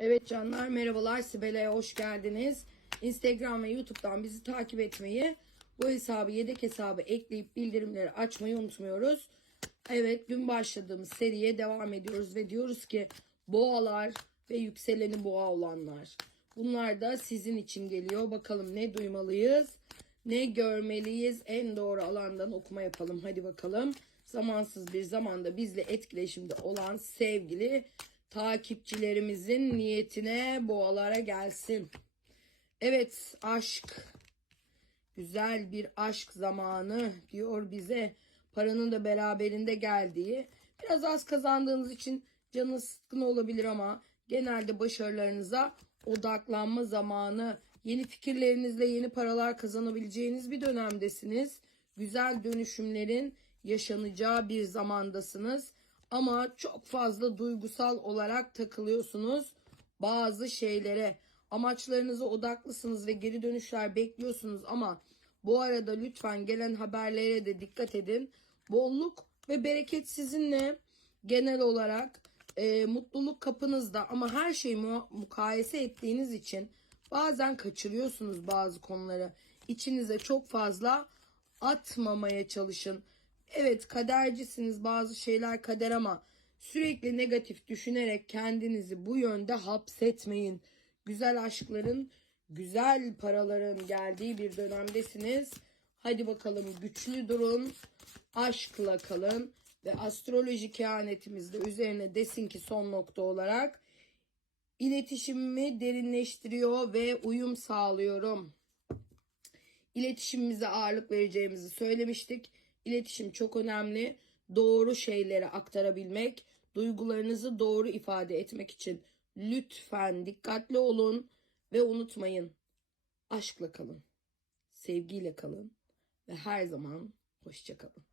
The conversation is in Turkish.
Evet canlar merhabalar Sibel'e hoş geldiniz. Instagram ve YouTube'dan bizi takip etmeyi, bu hesabı yedek hesabı ekleyip bildirimleri açmayı unutmuyoruz. Evet dün başladığımız seriye devam ediyoruz ve diyoruz ki boğalar ve yükseleni boğa olanlar. Bunlar da sizin için geliyor. Bakalım ne duymalıyız, ne görmeliyiz. En doğru alandan okuma yapalım. Hadi bakalım. Zamansız bir zamanda bizle etkileşimde olan sevgili takipçilerimizin niyetine boğalara gelsin. Evet aşk. Güzel bir aşk zamanı diyor bize. Paranın da beraberinde geldiği. Biraz az kazandığınız için canınız sıkkın olabilir ama genelde başarılarınıza odaklanma zamanı. Yeni fikirlerinizle yeni paralar kazanabileceğiniz bir dönemdesiniz. Güzel dönüşümlerin yaşanacağı bir zamandasınız. Ama çok fazla duygusal olarak takılıyorsunuz bazı şeylere. Amaçlarınıza odaklısınız ve geri dönüşler bekliyorsunuz ama bu arada lütfen gelen haberlere de dikkat edin. Bolluk ve bereket sizinle genel olarak e, mutluluk kapınızda ama her şeyi mu- mukayese ettiğiniz için bazen kaçırıyorsunuz bazı konuları. İçinize çok fazla atmamaya çalışın. Evet kadercisiniz bazı şeyler kader ama sürekli negatif düşünerek kendinizi bu yönde hapsetmeyin. Güzel aşkların, güzel paraların geldiği bir dönemdesiniz. Hadi bakalım güçlü durun, aşkla kalın ve astroloji kehanetimizde üzerine desin ki son nokta olarak iletişimimi derinleştiriyor ve uyum sağlıyorum. İletişimimize ağırlık vereceğimizi söylemiştik. İletişim çok önemli. Doğru şeyleri aktarabilmek, duygularınızı doğru ifade etmek için lütfen dikkatli olun ve unutmayın. Aşkla kalın, sevgiyle kalın ve her zaman hoşça kalın.